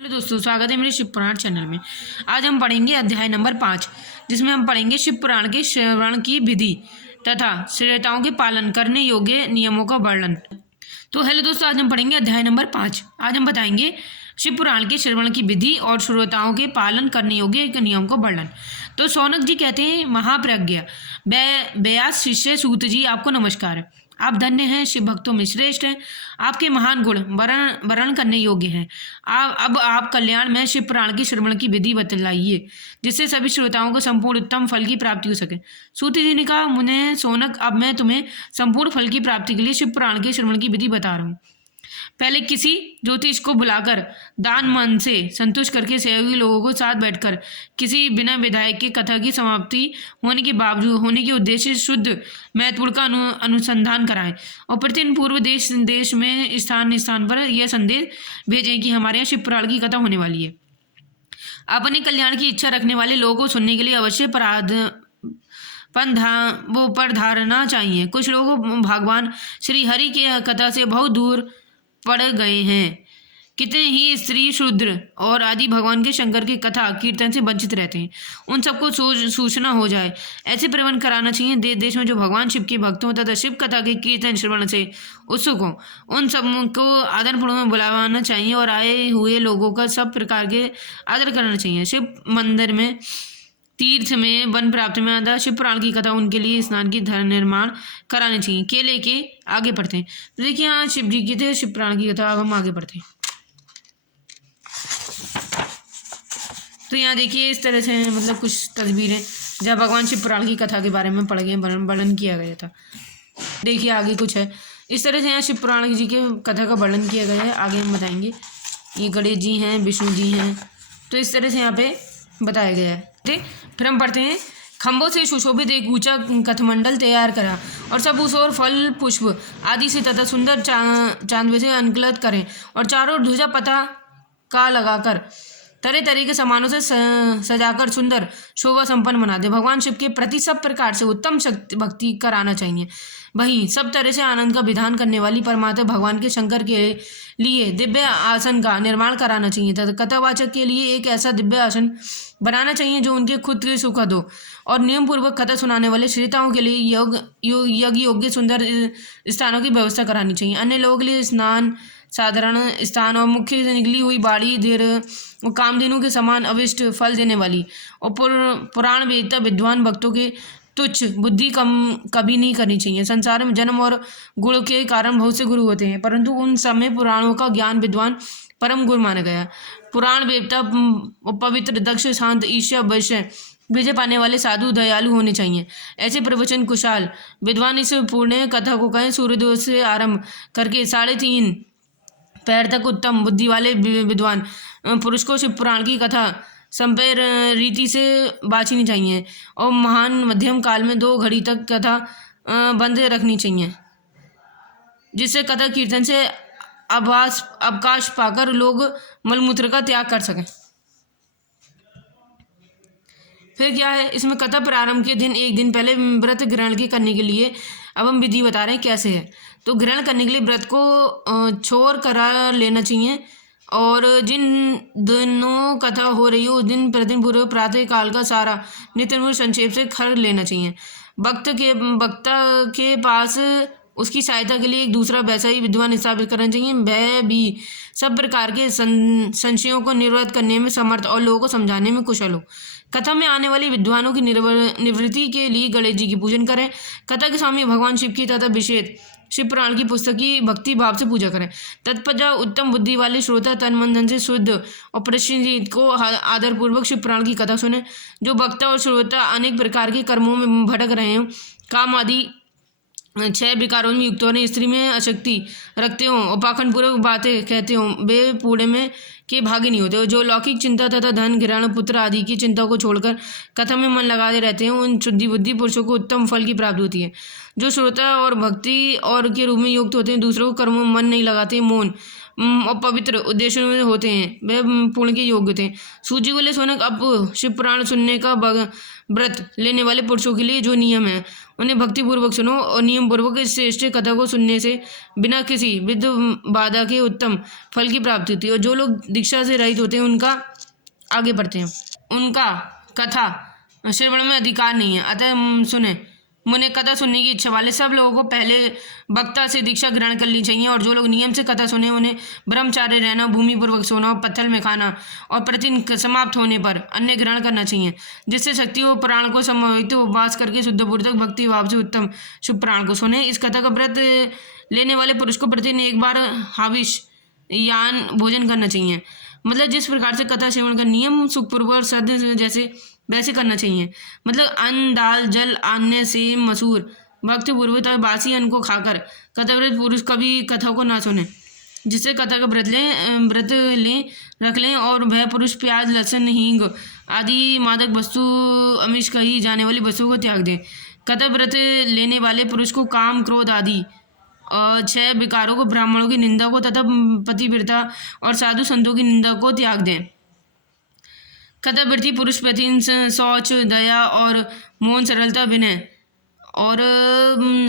Hello दोस्तों, स्वागत है मेरे शिव पुराण चैनल में। आज हम पढ़ेंगे अध्याय नंबर 5, जिसमें हम पढ़ेंगे शिव पुराण के श्रवण की विधि तथा श्रेताओं के पालन करने योग्य नियमों का वर्णन। तो हेलो दोस्तों, आज हम पढ़ेंगे अध्याय नंबर 5। आज हम बताएंगे शिव पुराण के श्रवण की विधि और श्रोताओं के पालन करने योग्य एक नियम का वर्णन। तो शौनक जी कहते हैं, महाप्रज्ञ व्यास शिष्य सूत जी, आपको नमस्कार। आप धन्य हैं, शिव भक्तों में श्रेष्ठ हैं। आपके महान गुण वर्ण करने योग्य हैं। अब आप कल्याण में शिव पुराण के श्रवण की विधि बतलाइए, जिससे सभी श्रोताओं को संपूर्ण उत्तम फल की प्राप्ति हो सके। सूत जी ने कहा, मुने शौनक, अब मैं तुम्हें संपूर्ण फल की प्राप्ति के लिए शिव पुराण के श्रवण की विधि बता रहा हूँ। पहले किसी ज्योतिष को बुलाकर दान मन से संतुष्ट करके सहयोगी लोगों को साथ बैठकर किसी बिना विधायक के कथा की समाप्ति होने के बावजूद होने के उद्देश्य शुद्ध महत्वपूर्ण का अनुसंधान कराएं और प्रतिदिन पूर्व देश देश में स्थान पर यह संदेश भेजें कि हमारे यहाँ शिव पुराण की कथा होने वाली है। अपने कल्याण की इच्छा रखने वाले लोगों को सुनने के लिए अवश्य पर धारना चाहिए। कुछ लोग भगवान श्री हरि की कथा से बहुत दूर पड़ गए हैं। कितने ही स्त्री शूद्र और आदि भगवान के शंकर की कथा कीर्तन से वंचित रहते हैं। उन सबको सूचना हो जाए, ऐसे प्रबंध कराना चाहिए। देश देश में जो भगवान शिव के भक्तों तथा शिव कथा के कीर्तन श्रवण से उत्सुक हों, उन सबको आदरपूर्वक में बुलावाना चाहिए और आए हुए लोगों का सब प्रकार के आदर करना चाहिए। शिव मंदिर में, तीर्थ में, वन प्राप्त में आधा शिव पुराण की कथा उनके लिए स्नान की धर्म निर्माण कराने चाहिए। केले के आगे पढ़ते हैं। तो देखिए, यहाँ शिव जी की थे शिव पुराण की कथा। अब हम आगे पढ़ते हैं। तो यहाँ देखिए, इस तरह से मतलब कुछ तस्वीरें जहाँ भगवान शिव पुराण की कथा के बारे में पढ़ गए, वर्णन किया गया था। देखिए आगे कुछ है। इस तरह से यहाँ शिव पुराण जी के कथा का वर्णन किया गया है। आगे हम बताएंगे। ये गणेश जी हैं, विष्णु जी हैं। तो इस तरह से यहाँ पे बताया गया है। फिर हम पढ़ते हैं। खंभों से सुशोभित एक ऊंचा कथमंडल तैयार करा और सब उस ओर फल पुष्प आदि से तथा सुंदर चांदवे से अलंकृत करें और चारों ध्वजा पताका लगाकर तरह तरह के सामानों से सजाकर सुंदर शोभा संपन्न बना दे। भगवान शिव के प्रति सब प्रकार से उत्तम शक्ति भक्ति कराना चाहिए। वहीं सब तरह से आनंद का विधान करने वाली परमात्मा भगवान के शंकर के लिए दिव्य आसन का निर्माण कराना चाहिए तथा कथावाचक के लिए एक ऐसा दिव्य आसन बनाना चाहिए जो उनके खुद के सुखद हो और नियम पूर्वक कथा सुनाने वाले श्रोताओं के लिए यज्ञ योग्य सुंदर स्थानों की व्यवस्था करानी चाहिए। अन्य लोगों के लिए स्नान, साधारण स्थान और मुख्य से निकली हुई बाड़ी देर और कामधेनु के समान अविष्ट फल देने वाली और पुराण वेदता विद्वान भक्तों के तुच्छ बुद्धि कभी नहीं करनी चाहिए। संसार में जन्म और गुण के कारण बहुत से गुरु होते हैं, परंतु उन समय पुराणों का ज्ञान विद्वान परम गुरु माना गया। पुराण वेदता पवित्र, दक्ष, शांत, ईर्ष्या, वैश्य विजय पाने वाले साधु दयालु होने चाहिए। ऐसे प्रवचन कुशाल विद्वान इस पूर्ण कथा को कहें। सूर्योदय से आरंभ करके 3.5 पैर तक उत्तम बुद्धि वाले विद्वान पुरुष को शिव पुराण की कथा संपेर रीति से बाँचनी चाहिए और महान मध्यम काल में 2 घड़ी तक कथा बंद रखनी चाहिए, जिससे कथा कीर्तन से अवकाश पाकर लोग मलमूत्र का त्याग कर सकें। फिर क्या है इसमें, कथा प्रारंभ के दिन एक दिन पहले व्रत ग्रहण के करने के लिए अब हम विधि बता रहे हैं कैसे है। तो ग्रहण करने के लिए व्रत को छोड़ करा लेना चाहिए और जिन दिनों कथा हो रही हो उस दिन प्रतिदिन पूर्व प्रातः काल का सारा नित्य संक्षेप से खर लेना चाहिए। वक्ता के पास उसकी सहायता के लिए एक दूसरा वैसा ही विद्वान स्थापित करना चाहिए। वह भी सब प्रकार के संशयों को निवृत्त करने में समर्थ और लोगों को समझाने में कुशल हो। कथा में आने वाली विद्वानों की निवृत्ति के लिए गणेश जी की पूजन करें। कथा के स्वामी भगवान शिव की तथा विशेष शिव पुराण की पुस्तक की भक्ति भाव से पूजा करें। तत्पश्चात उत्तम बुद्धि वाले श्रोता तन मन धन से शुद्ध और प्रसन्नचित्त को आदरपूर्वक शिव पुराण की कथा सुने। जो वक्ता और श्रोता अनेक प्रकार के कर्मों में भटक रहे हों, काम आदि 6 विकारों में युक्त होने, स्त्री में आसक्ति रखते हों और पाखंड पूर्वक बातें कहते हों, वे पूरे में के भागी नहीं होते। जो लौकिक चिंता तथा धन, घृणा, पुत्र आदि की चिंता को छोड़कर कथा में मन लगाते रहते हैं, उन शुद्धि बुद्धि पुरुषों को उत्तम फल की प्राप्ति होती है। जो श्रोता और भक्ति और के रूप में युक्त होते हैं, दूसरों को कर्मों में मन नहीं लगाते, मौन और पवित्र उद्देश्यों में होते हैं, वे पुण्य के योग्य थे। सूजी बोले, सोनक, अब शिव पुराण सुनने का व्रत लेने वाले पुरुषों के लिए जो नियम है उन्हें भक्तिपूर्वक सुनो और नियम पूर्वक इस श्रेष्ठ कथा को सुनने से बिना किसी विध बाधा के उत्तम फल की प्राप्ति होती है। और जो लोग दीक्षा से रहित होते हैं उनका आगे बढ़ते हैं, उनका कथा श्रवण में अधिकार नहीं है। अतः सुने, मुझे कथा सुनने की इच्छा वाले सब लोगों को पहले वक्ता से दीक्षा ग्रहण करनी चाहिए। और जो लोग नियम से कथा सुने उन्हें ब्रह्मचार्य रहना, भूमि पूर्वक सोना, पत्थर में खाना और प्रतिदिन समाप्त होने पर अन्य ग्रहण करना चाहिए, जिससे शक्ति व प्राण को समाहित उपवास करके शुद्धपूर्वक भक्ति भाव से उत्तम शुभ प्राण को सुने। इस कथा का व्रत लेने वाले पुरुष को प्रतिदिन एक बार हाविश यान भोजन करना चाहिए। मतलब जिस प्रकार से कथा सेवन का नियम सुखपूर्वक सद जैसे वैसे करना चाहिए। मतलब अन्न, दाल, जल, अन्य से मसूर भक्ति पूर्वक और बासी अन्न को खाकर कथाव्रत पुरुष कभी कथा को ना सुने। जिससे कथा का व्रत रख लें और वह पुरुष प्याज, लहसुन, हींग आदि मादक वस्तु, अमिष कही जाने वाली वस्तुओं को त्याग दें। कथा व्रत लेने वाले पुरुष को काम, क्रोध आदि और 6 विकारों को, ब्राह्मणों की निंदा को तथा पतिव्रता और साधु संतों की निंदा को त्याग दें। कथावृत्ति पुरुष प्रतिदिन शौच, दया और मौन, सरलता, विनय और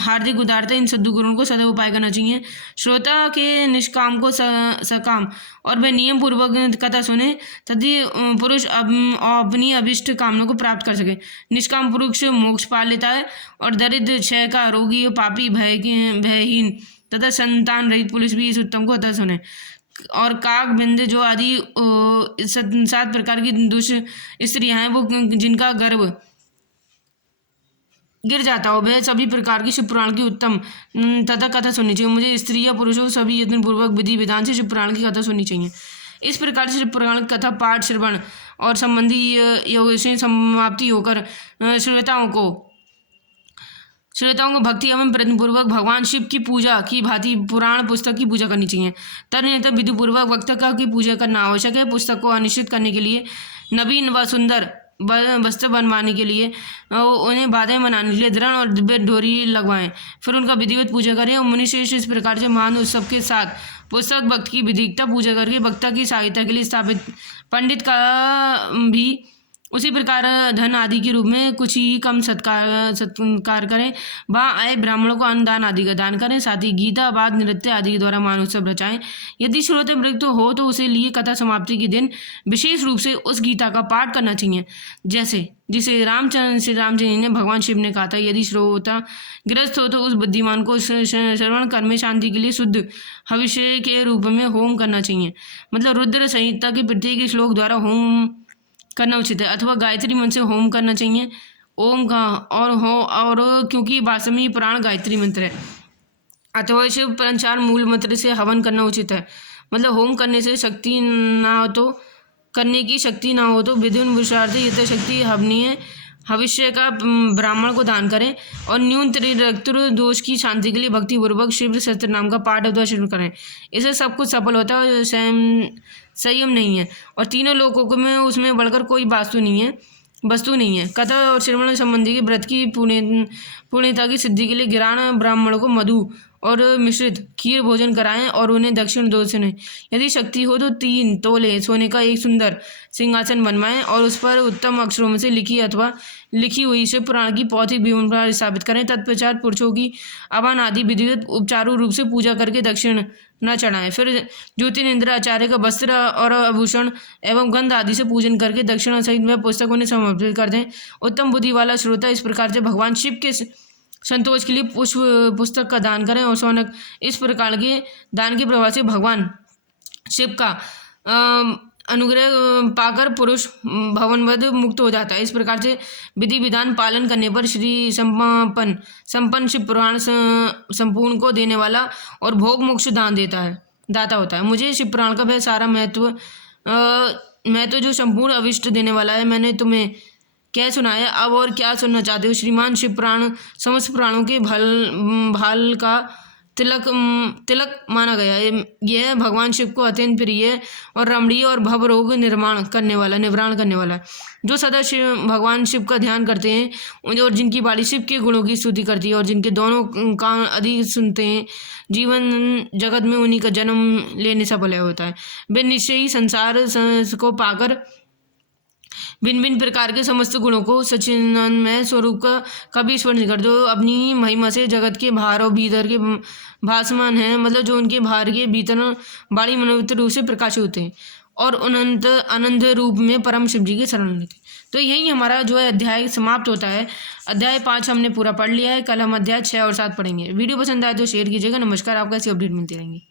हार्दिक उदारता इन सद्गुणों को सदा उपाय करना चाहिए। श्रोता के निष्काम को सकाम और वह नियम पूर्वक कथा सुने तभी पुरुष अपनी अभिष्ट कामना को प्राप्त कर सके। निष्काम पुरुष मोक्ष पा लेता है और दरिद्र, क्षय का, रोगी, पापी, भयहीन तथा संतान रहित पुरुष भी इस उत्तम को कथा सुने। और काक, बिंद जो आदि 7 प्रकार की दुष्ट स्त्रियां हैं, वो जिनका गर्भ गिर जाता हो, वह सभी प्रकार की शिव पुराण की उत्तम तथा कथा सुननी चाहिए। मुझे स्त्री या पुरुषों सभी यत्न पूर्वक विधि विधान से शिव पुराण की कथा सुननी चाहिए। इस प्रकार से शिव पुराण कथा पाठ, श्रवण और संबंधी योग से समाप्ति होकर श्रोताओं को भक्ति एवं प्रयत्नपूर्वक भगवान शिव की पूजा की भांति पुराण पुस्तक की पूजा करनी चाहिए। तदनंतर विधिपूर्वक वक्ता की पूजा करना आवश्यक है। पुस्तक को अनिश्चित करने के लिए, नवीन व सुंदर वस्त्र बनवाने के लिए, उन्हें बाधाएं बनाने के लिए दृढ़ और दिव्य डोरी लगवाएं। फिर उनका विधिवत पूजा करें। और मुनिश्रेष्ठ इस प्रकार से महान उत्सव के साथ पुस्तक भक्त की विधिकता पूजा करके वक्ता की सहायता के लिए स्थापित पंडित का भी उसी प्रकार धन आदि के रूप में कुछ ही कम सत्कार करें। वहाँ आए ब्राह्मणों को अन्नदान आदि का दान करें। साथ ही गीता, वाद, नृत्य आदि के द्वारा मानोत्सव रचाएं। यदि श्रोते वृत्त हो तो उसे लिए कथा समाप्ति के दिन विशेष रूप से उस गीता का पाठ करना चाहिए, जिसे श्री रामचंद्र जी ने भगवान शिव ने कहा था। यदि श्रोता ग्रस्त हो तो उस बुद्धिमान को श्रवण कर्म में शांति के लिए शुद्ध भविष्य के रूप में होम करना चाहिए। मतलब रुद्र संहिता के प्रत्येक श्लोक द्वारा होम करना उचित है, अथवा गायत्री मंत्र से होम करना चाहिए। ओम का और क्योंकि वासमी पुराण गायत्री मंत्र है, अथवा शिव पंचार मूल मंत्र से हवन करना उचित है। मतलब होम करने से शक्ति ना हो तो करने की शक्ति ना हो तो विधिवत पुरुषार्थ यथाशक्ति हवनीय भविष्य का ब्राह्मण को दान करें। और न्यून त्रिरक्तुर दोष की शांति के लिए भक्तिपूर्वक शिव सहस्त्र नाम का पाठ अथवा श्रवण करें। इससे सब कुछ सफल होता है। संयम नहीं है और तीनों लोगों में उसमें बढ़कर कोई वस्तु नहीं है। कथा और श्रवण संबंधी के व्रत की पुण्यता की सिद्धि के लिए गिरान ब्राह्मणों को मधु और मिश्रित खीर भोजन कराएं और उन्हें दक्षिण दो सुने। यदि शक्ति हो तो 3 तोले सोने का एक सुंदर सिंहासन बनवाएं और उस पर उत्तम अक्षरों में से लिखी हुई शिव पुराण की भौतिक विवरण स्थापित करें। तत्पश्चात पुरुषों की अवन आदि विधिवत उपचारू रूप से पूजा करके दक्षिण न चढ़ाएं। फिर ज्योतिरेंद्र आचार्य का वस्त्र और आभूषण एवं गंध आदि से पूजन करके दक्षिणा सहित वह पुस्तक उन्हें समर्पित कर दें। उत्तम बुद्धि वाला श्रोता इस प्रकार से भगवान शिव के संतोष के लिए पुस्तक का दान करें। और शौनक इस प्रकार के दान के प्रभाव से भगवान शिव का अनुग्रह पाकर पुरुष भवनवद मुक्त हो जाता है। इस प्रकार से विधि विधान पालन करने पर श्री संपन्न शिव पुराण संपूर्ण को देने वाला और भोग मोक्ष दाता होता है। मुझे शिव पुराण का वह सारा महत्व जो संपूर्ण अविष्ट देने वाला है मैंने तुम्हें क्या सुनाया। अब और क्या सुनना चाहते हो? श्रीमान शिव पुराण समस्त पुराणों के भाल का तिलक माना गया है। यह भगवान शिव को अत्यंत प्रिय और रमणीय और भव रोग निवारण करने वाला है। जो सदा भगवान शिव का ध्यान करते हैं और जिनकी बाणी शिव के गुणों की स्तुति करती है और जिनके दोनों कान अधिक सुनते हैं, जीवन जगत में उन्हीं का जन्म लेने सफल होता है। वे निश्चय ही संसार को पाकर भिन्न भिन्न प्रकार के समस्त गुणों को सच्चिदानंदमय स्वरूप का कभी स्मरण कर, जो अपनी महिमा से जगत के बाहर और भीतर के भासमान हैं, मतलब जो उनके बाहर के भीतर बड़ी मनोवित रूप से प्रकाशित होते हैं और अनंत आनंद रूप में परम शिव जी की शरण लेते हैं। तो यही हमारा जो है अध्याय समाप्त होता है। अध्याय 5 हमने पूरा पढ़ लिया है। कल हम अध्याय 6 और 7 पढ़ेंगे। वीडियो पसंद आए तो शेयर कीजिएगा। नमस्कार। आपको ऐसी अपडेट मिलती रहेंगी।